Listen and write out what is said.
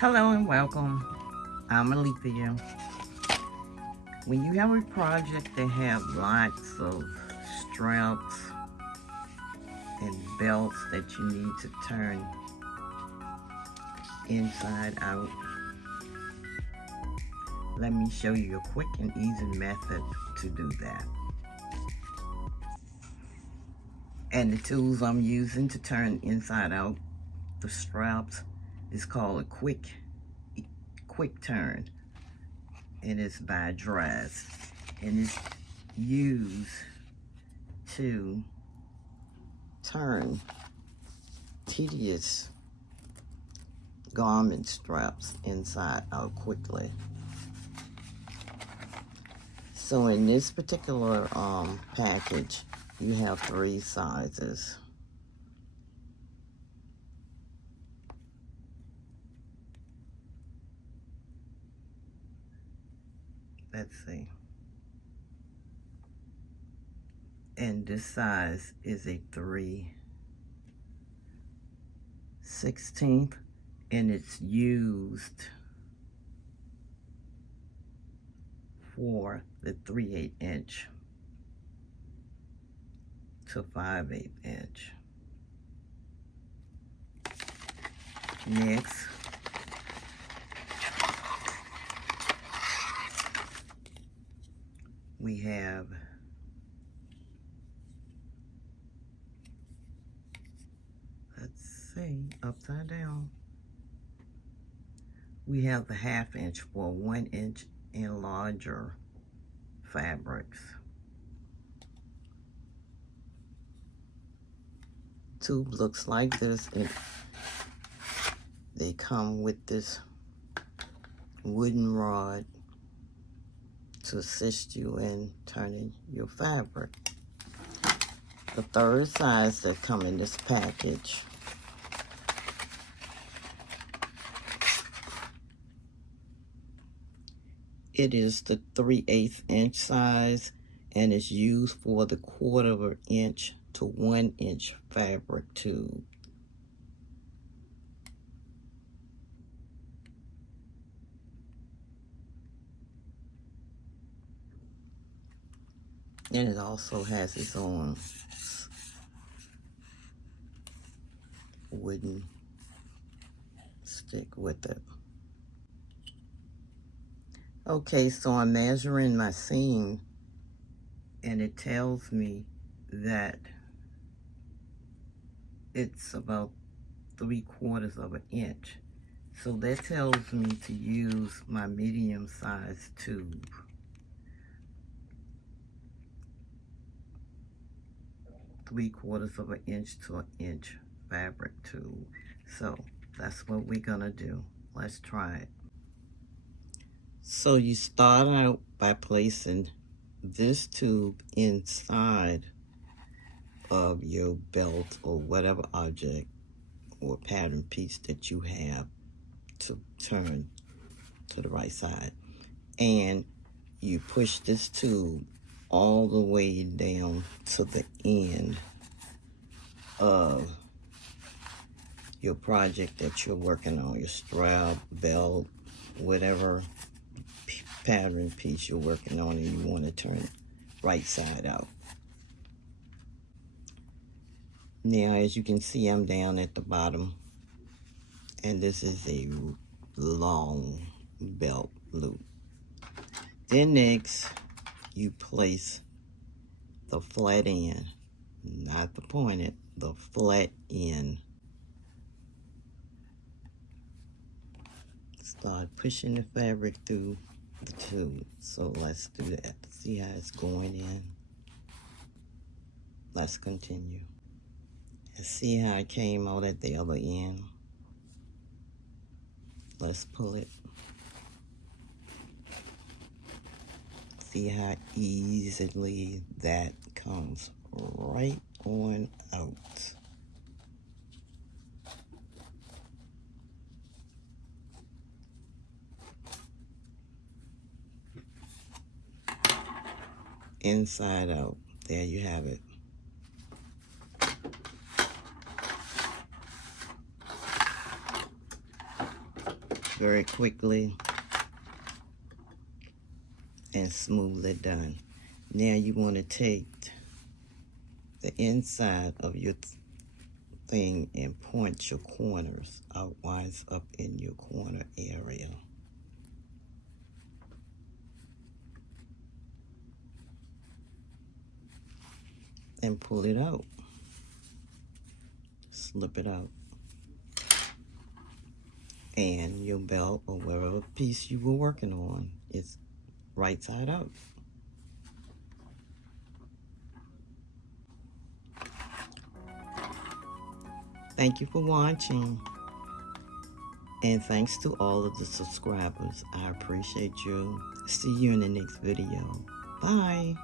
Hello and welcome. I'm Alethea. When you have a project that have lots of straps and belts that you need to turn inside out, let me show you a quick and easy method to do that. And the tools I'm using to turn inside out the straps is called a quick turn, and it's by Dritz, and it's used to turn tedious garment straps inside out quickly. So in this particular package, you have 3 sizes. Let's see. And this size is a 3/16, and it's used for the 3/8 inch to 5/8 inch. Next, we have upside down. We have the 1/2 inch for 1 inch and larger fabrics. Tube looks like this, and they come with this wooden rod to assist you in turning your fabric. The 3rd size that come in this package it is the 3/8 inch size, and it's used for the 1/4 inch to 1 inch fabric tube. And it also has its own wooden stick with it. Okay, so I'm measuring my seam, and it tells me that it's about 3/4 inch. So that tells me to use my medium-sized tube. Three-quarters inch to 1 inch fabric tube. So that's what we're gonna do. Let's try it. So you start out by placing this tube inside of your belt or whatever object or pattern piece that you have to turn to the right side, and you push this tube all the way down to the end of your project that you're working on, your strap, belt, whatever pattern piece you're working on, and you want to turn it right side out. Now, as you can see, I'm down at the bottom, and this is a long belt loop. Then next, you place the flat end, not the pointed, the flat end. Start pushing the fabric through the tube. So let's do that. See how it's going in? Let's continue. And see how it came out at the other end? Let's pull it. See how easily that comes right on out. Inside out. There you have it. very quickly and smoothly done. Now you want to take the inside of your thing and point your corners outwise up in your corner area. And pull it out. Slip it out. And your belt or whatever piece you were working on is right side out. Thank you for watching. And thanks to all of the subscribers. I appreciate you. See you in the next video. Bye.